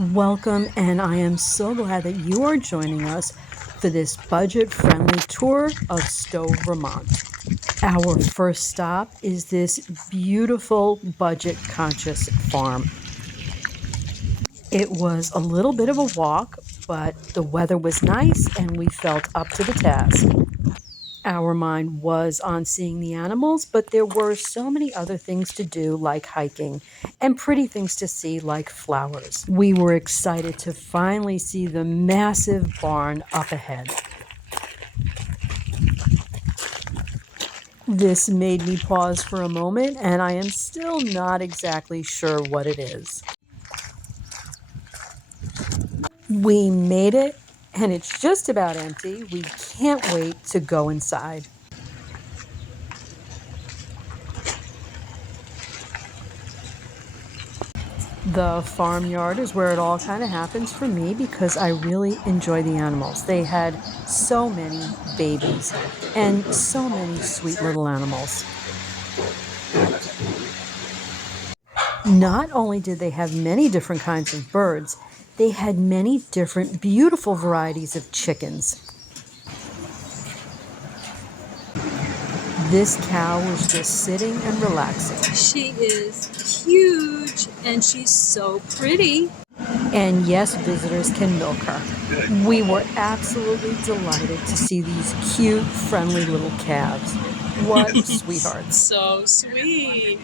Welcome, and I am so glad that you are joining us for this budget-friendly tour of Stowe, Vermont. Our first stop is this beautiful budget-conscious farm. It was a little bit of a walk, but the weather was nice and we felt up to the task. Our mind was on seeing the animals, but there were so many other things to do, like hiking, and pretty things to see, like flowers. We were excited to finally see the massive barn up ahead. This made me pause for a moment, and I am still not exactly sure what it is. We made it, and it's just about empty. We can't wait to go inside. The farmyard is where it all kind of happens for me because I really enjoy the animals. They had so many babies and so many sweet little animals. Not only did they have many different kinds of birds, they had many different beautiful varieties of chickens. This cow was just sitting and relaxing. She is huge and she's so pretty. And yes, visitors can milk her. We were absolutely delighted to see these cute, friendly little calves. What sweethearts. So sweet.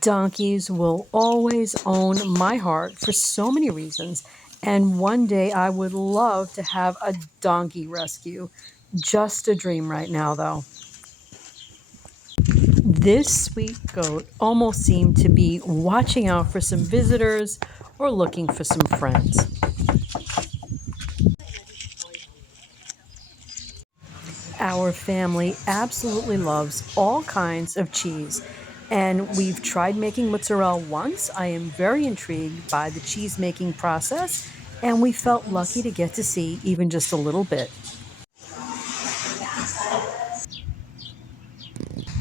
Donkeys will always own my heart for so many reasons. And one day I would love to have a donkey rescue. Just a dream right now, though. This sweet goat almost seemed to be watching out for some visitors or looking for some friends. Our family absolutely loves all kinds of cheese, and we've tried making mozzarella once. I am very intrigued by the cheese making process, and we felt lucky to get to see even just a little bit.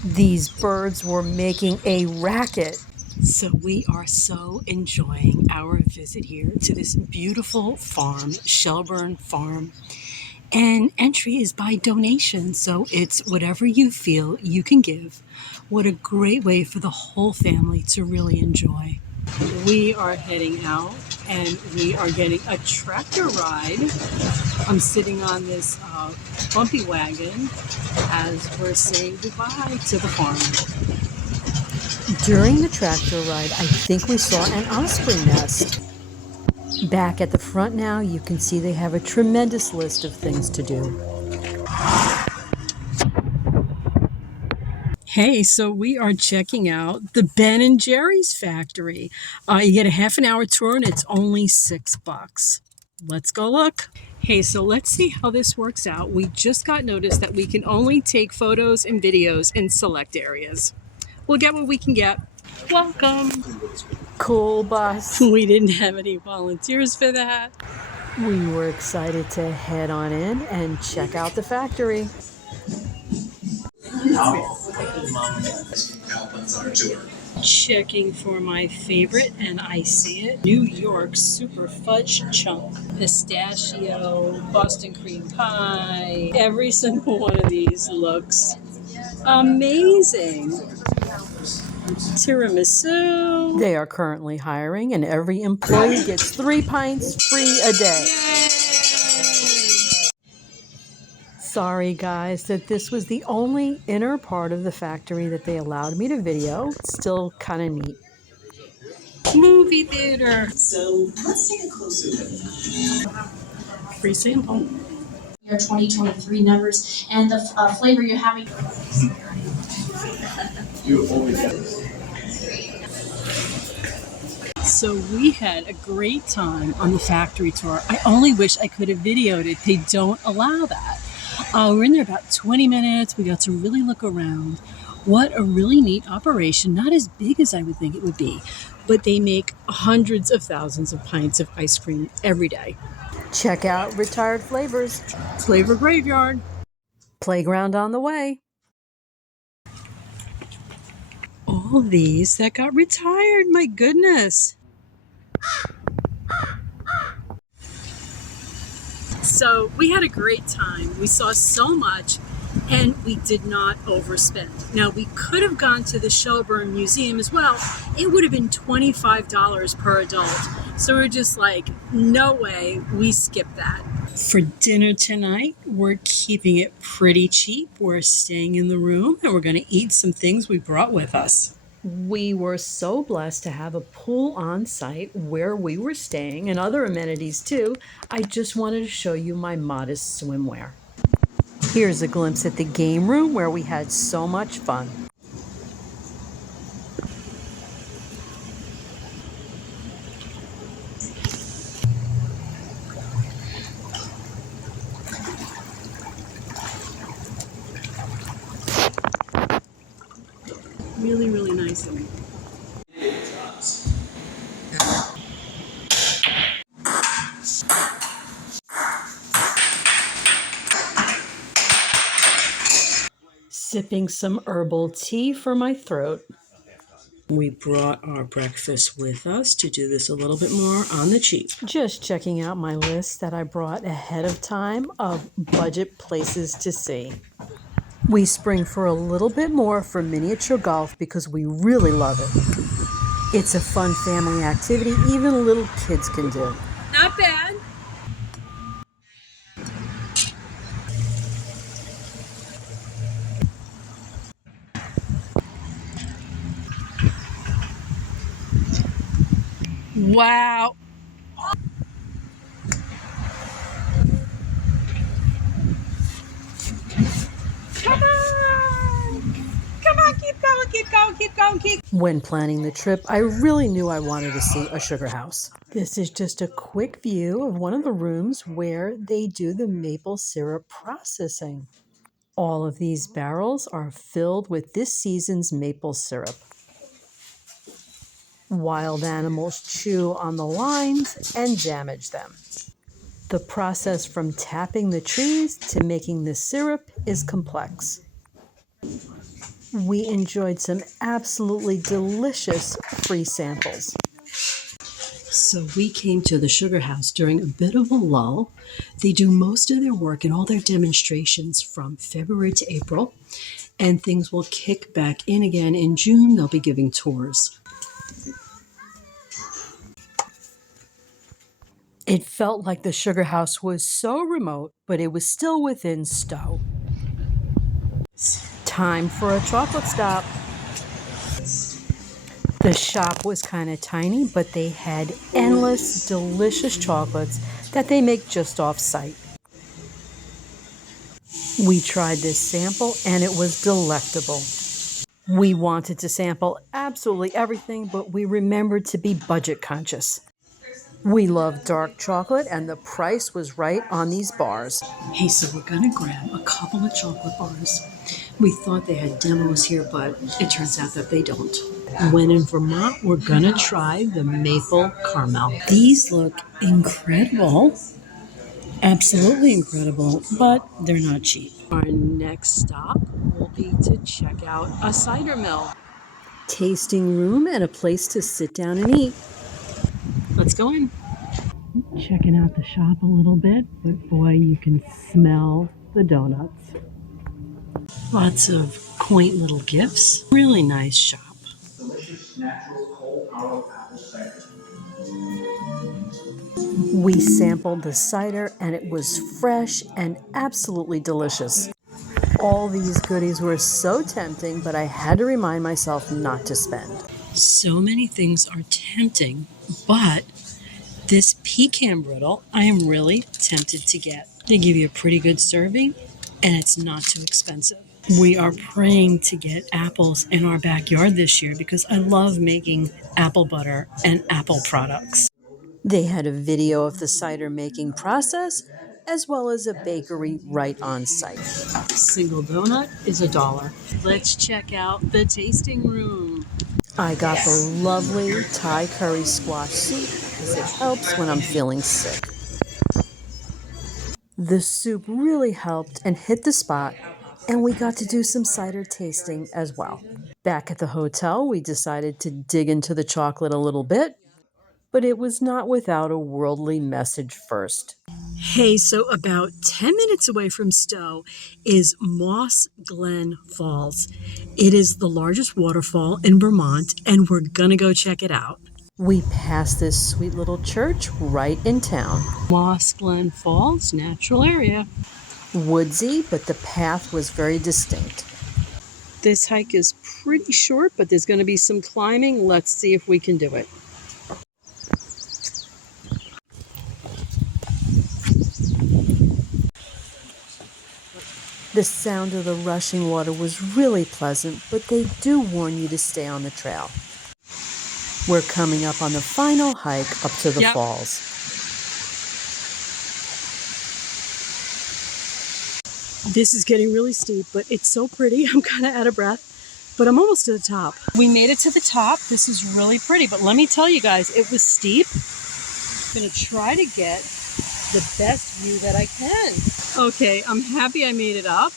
These birds were making a racket. So we are so enjoying our visit here to this beautiful farm, Shelburne Farm. And entry is by donation, so it's whatever you feel you can give. What a great way for the whole family to really enjoy. We are heading out and we are getting a tractor ride. I'm sitting on this bumpy wagon as we're saying goodbye to the farm. During the tractor ride, I think we saw an osprey nest. Back at the front now, you can see they have a tremendous list of things to do. Hey, so we are checking out the Ben & Jerry's factory. You get a half an hour tour and it's only $6. Let's go look. Hey, so let's see how this works out. We just got notice that we can only take photos and videos in select areas. We'll get what we can get. Welcome. Cool bus. We didn't have any volunteers for that. We were excited to head on in and check out the factory. Checking for my favorite, and I see it. New York Super Fudge Chunk. Pistachio, Boston cream pie. Every single one of these looks amazing. Tiramisu. They are currently hiring, and every employee gets 3 pints free a day. Yay! Sorry, guys, that this was the only inner part of the factory that they allowed me to video. It's still kind of neat. Movie theater. So let's take a closer look. Free sample. Your 2023 numbers and the flavor you're having. So we had a great time on the factory tour. I only wish I could have videoed it. They don't allow that. We're in there about 20 minutes. We got to really look around. What a really neat operation. Not as big as I would think it would be, but they make hundreds of thousands of pints of ice cream every day. Check out Retired Flavors. Flavor Graveyard. Playground on the way. All these that got retired, my goodness. So we had a great time. We saw so much and we did not overspend. Now, we could have gone to the Shelburne Museum as well. It would have been $25 per adult. So we're just like, no way, we skipped that. For dinner tonight, we're keeping it pretty cheap. We're staying in the room and we're going to eat some things we brought with us. We were so blessed to have a pool on site where we were staying and other amenities too. I just wanted to show you my modest swimwear. Here's a glimpse at the game room where we had so much fun. Really, really nice of you. Sipping some herbal tea for my throat. We brought our breakfast with us to do this a little bit more on the cheap. Just checking out my list that I brought ahead of time of budget places to see. We spring for a little bit more for miniature golf because we really love it. It's a fun family activity even little kids can do. Not bad. Wow. Come on! Come on, keep going, keep going, keep going, keep. When planning the trip, I really knew I wanted to see a sugar house. This is just a quick view of one of the rooms where they do the maple syrup processing. All of these barrels are filled with this season's maple syrup. Wild animals chew on the lines and damage them. The process from tapping the trees to making the syrup is complex. We enjoyed some absolutely delicious free samples. So we came to the sugar house during a bit of a lull. They do most of their work and all their demonstrations from February to April, and things will kick back in again in June. They'll be giving tours. It felt like the sugar house was so remote, but it was still within Stowe. Time for a chocolate stop. The shop was kind of tiny, but they had endless, delicious chocolates that they make just off-site. We tried this sample, and it was delectable. We wanted to sample absolutely everything, but we remembered to be budget conscious. We love dark chocolate, and the price was right on these bars. Hey, so we're going to grab a couple of chocolate bars. We thought they had demos here, but it turns out that they don't. When in Vermont, we're going to try the maple caramel. These look incredible. Absolutely incredible, but they're not cheap. Our next stop will be to check out a cider mill. Tasting room and a place to sit down and eat. Let's go in. Checking out the shop a little bit, but boy, you can smell the donuts. Lots of quaint little gifts. Really nice shop. Delicious natural cold power apple cider. We sampled the cider and it was fresh and absolutely delicious. All these goodies were so tempting, but I had to remind myself not to spend. So many things are tempting, but this pecan brittle I am really tempted to get. They give you a pretty good serving and it's not too expensive. We are praying to get apples in our backyard this year because I love making apple butter and apple products. They had a video of the cider making process as well as a bakery right on site. A single donut is $1. Let's check out the tasting room. I got the lovely Thai curry squash soup because it helps when I'm feeling sick. The soup really helped and hit the spot, and we got to do some cider tasting as well. Back at the hotel, we decided to dig into the chocolate a little bit, but it was not without a worldly message first. Hey, so about 10 minutes away from Stowe is Moss Glen Falls. It is the largest waterfall in Vermont, and we're gonna go check it out. We passed this sweet little church right in town. Moss Glen Falls, natural area. Woodsy, but the path was very distinct. This hike is pretty short, but there's gonna be some climbing. Let's see if we can do it. The sound of the rushing water was really pleasant, but they do warn you to stay on the trail. We're coming up on the final hike up to the falls. This is getting really steep, but it's so pretty. I'm kind of out of breath, but I'm almost to the top. We made it to the top. This is really pretty, but let me tell you guys, it was steep. I'm gonna try to get the best view that I can. Okay, I'm happy I made it up.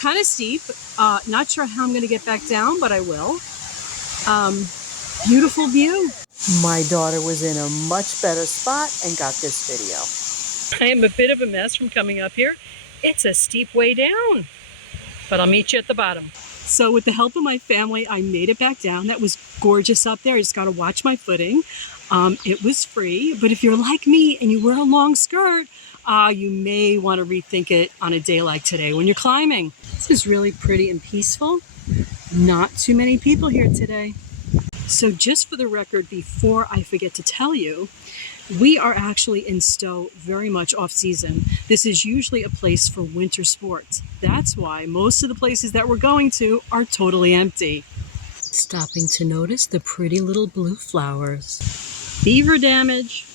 Kind of steep. Not sure how I'm gonna get back down, but I will. Beautiful view. My daughter was in a much better spot and got this video. I am a bit of a mess from coming up here. It's a steep way down, but I'll meet you at the bottom. So with the help of my family, I made it back down. That was gorgeous up there. I just got to watch my footing. It was free, but if you're like me and you wear a long skirt, you may want to rethink it on a day like today when you're climbing. This is really pretty and peaceful. Not too many people here today. So just for the record, before I forget to tell you, we are actually in Stowe very much off season. This is usually a place for winter sports. That's why most of the places that we're going to are totally empty. Stopping to notice the pretty little blue flowers. Beaver damage.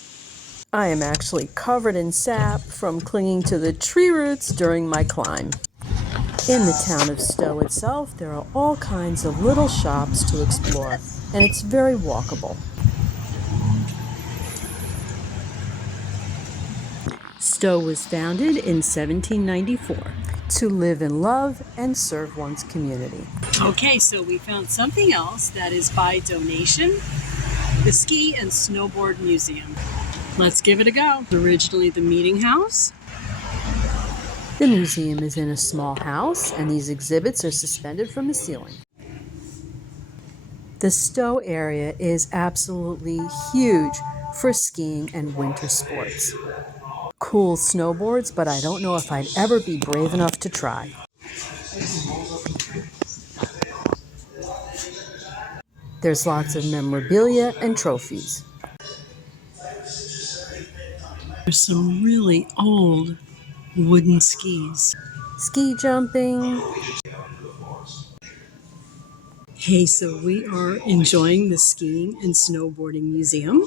I am actually covered in sap from clinging to the tree roots during my climb. In the town of Stowe itself, there are all kinds of little shops to explore, and it's very walkable. Stowe was founded in 1794 to live in love and serve one's community. Okay, so we found something else that is by donation, the Ski and Snowboard Museum. Let's give it a go. Originally the meeting house. The museum is in a small house, and these exhibits are suspended from the ceiling. The Stowe area is absolutely huge for skiing and winter sports. Cool snowboards, but I don't know if I'd ever be brave enough to try. There's lots of memorabilia and trophies. There's some really old wooden skis. Ski jumping. Hey, so we are enjoying the Skiing and Snowboarding Museum.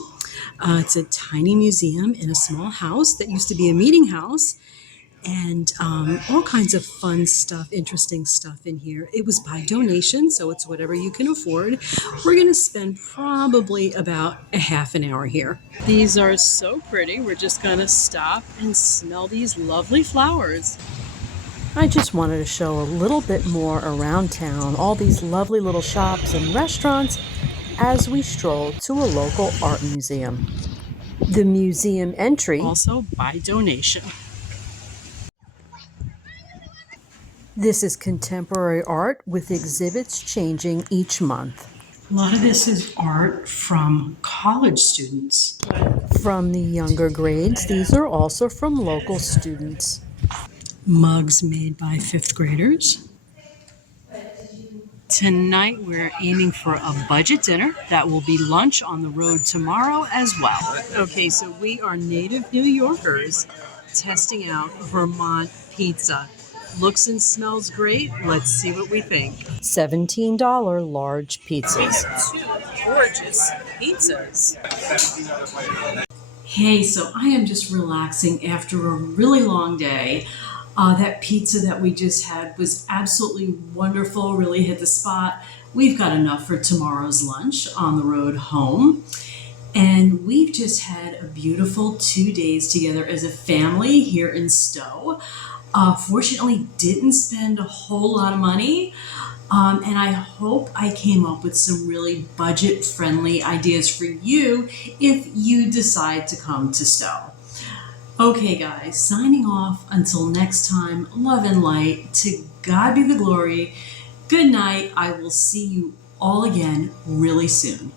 It's a tiny museum in a small house that used to be a meeting house, and all kinds of fun stuff, interesting stuff in here. It was by donation, so it's whatever you can afford. We're going to spend probably about a half an hour here. These are so pretty. We're just going to stop and smell these lovely flowers. I just wanted to show a little bit more around town, all these lovely little shops and restaurants as we stroll to a local art museum. The museum entry, also by donation. This is contemporary art with exhibits changing each month. A lot of this is art from college students. From the younger grades, these are also from local students. Mugs made by fifth graders. Tonight we're aiming for a budget dinner. That will be lunch on the road tomorrow as well. Okay, so we are native New Yorkers testing out Vermont pizza. Looks and smells great. Let's see what we think. $17 large pizzas. Two gorgeous pizzas. Hey, so I am just relaxing after a really long day. That pizza that we just had was absolutely wonderful, really hit the spot. We've got enough for tomorrow's lunch on the road home. And we've just had a beautiful 2 days together as a family here in Stowe. Fortunately, didn't spend a whole lot of money. And I hope I came up with some really budget-friendly ideas for you if you decide to come to Stowe. Okay, guys, signing off until next time. Love and light. To God be the glory. Good night. I will see you all again really soon.